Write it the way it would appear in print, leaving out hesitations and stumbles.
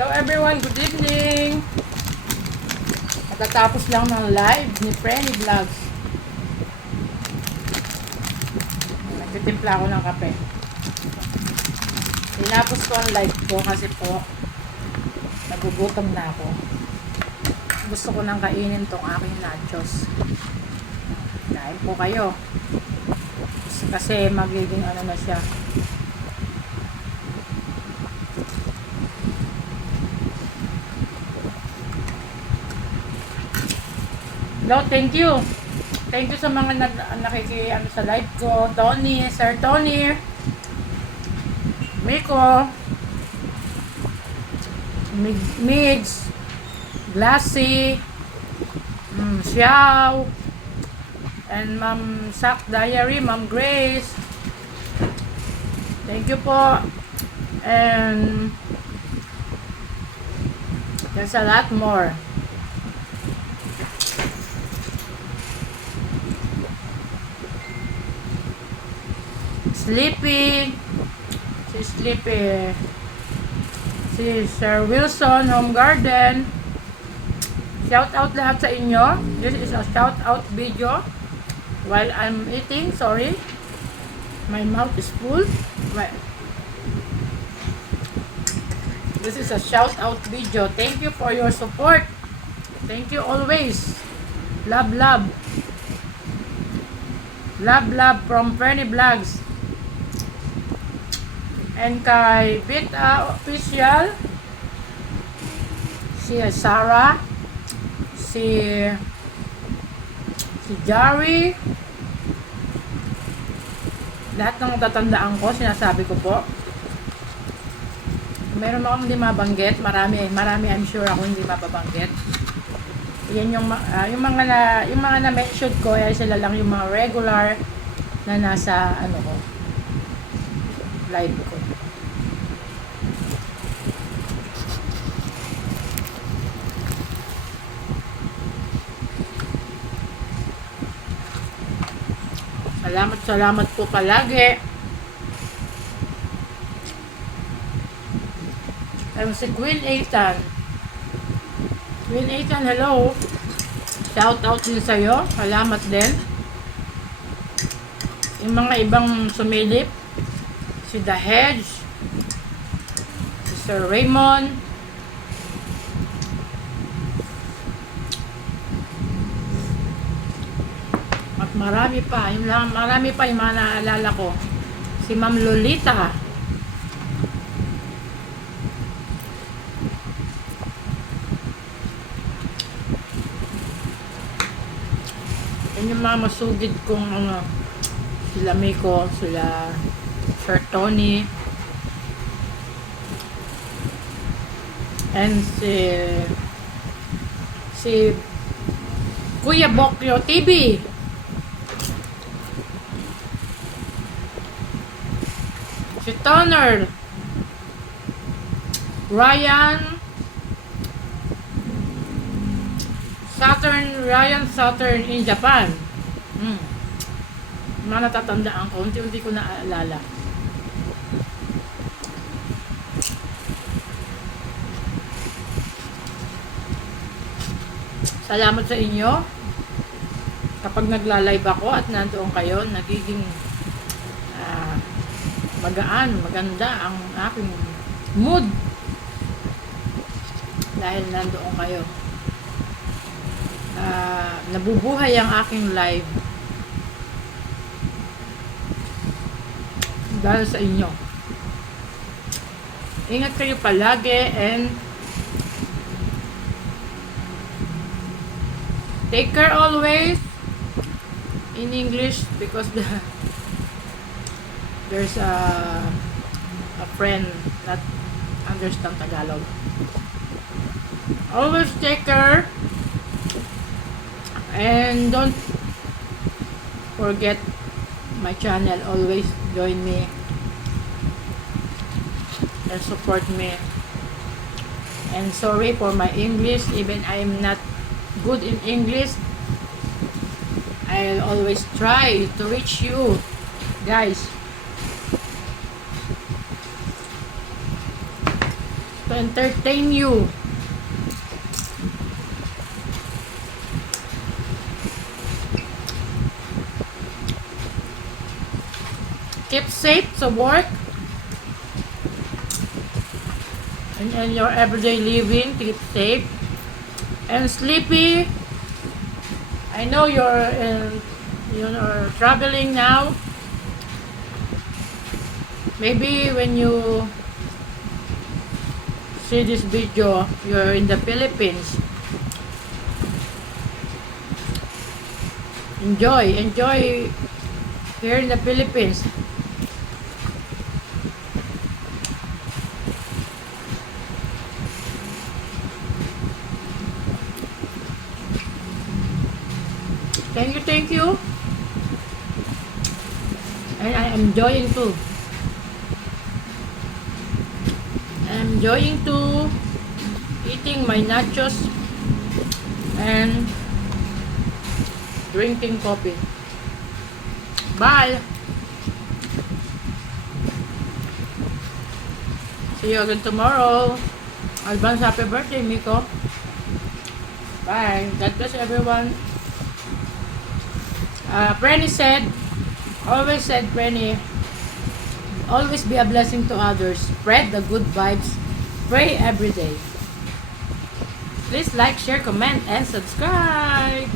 Hello everyone, good evening. Matatapos lang ng live ni Frenny Vlogs. Nagtitimpla ako ng kape. Tinapos ko ang live ko kasi po nagugutom na ako. Gusto ko nang kainin tong aking nachos. Kain po kayo. Kasi magiging ano na siya. No, thank you. Thank you sa mga nakikiano sa live ko. Tony, Sir Tony, Miko, Migs, Glassy, Xiao, and Ma'am Sak Diary, Ma'am Grace. Thank you po. And there's a lot more. Sleepy, si Sir Wilson Home Garden. Shout out lahat sa inyo. This is a shout out video while I'm eating. Sorry, my mouth is full. This is a shout out video. Thank you for your support. Thank you always. Love from Frenny Vlogs. And kay Bita Official, si Sarah, si Jari, lahat ng tatandaan ko, sinasabi ko po. Meron akong hindi mabanggit, marami I'm sure ako hindi mababanggit. Yan yung mga na-mention ko, ay sila lang yung mga regular na nasa ano ko, live ko. Salamat po palagi. Si Queen Ethan. Queen Ethan, hello. Shout out din sa'yo. Salamat din. Yung mga ibang sumilip. Si The Hedge. Si Sir Raymond. At marami pa yung mga naalala ko. Si Ma'am Lolita. Yan yung mga masugid kong sila Miko, sila Sir Tony, and si Kuya Bokyo TV. Si Toner, Ryan Saturn in Japan. Mga natatandaan ko, unti-unti ko naaalala. Salamat sa inyo. Kapag nagla-live ako at nandoon kayo, nagiging maganda ang aking mood dahil nandoon kayo. Nabubuhay ang aking live dahil sa inyo. Ingat kayo palagi and take care always in English because there's a friend that understand Tagalog. Always take care and don't forget my channel. Always join me and support me. And sorry for my English, even I'm not good in English. I'll always try to reach you guys. to entertain you. Keep safe sa work and your everyday living. Keep safe and sleepy. I know you're traveling now. Maybe when you see this video, you're in the Philippines. Enjoy here in the Philippines. Thank you. And I am enjoying too. I'm enjoying to eating my nachos and drinking coffee. Bye. See you again tomorrow. Advance happy birthday, Miko. Bye. God bless everyone. Prenny said, always be a blessing to others. Spread the good vibes. Pray every day. Please like, share, comment, and subscribe.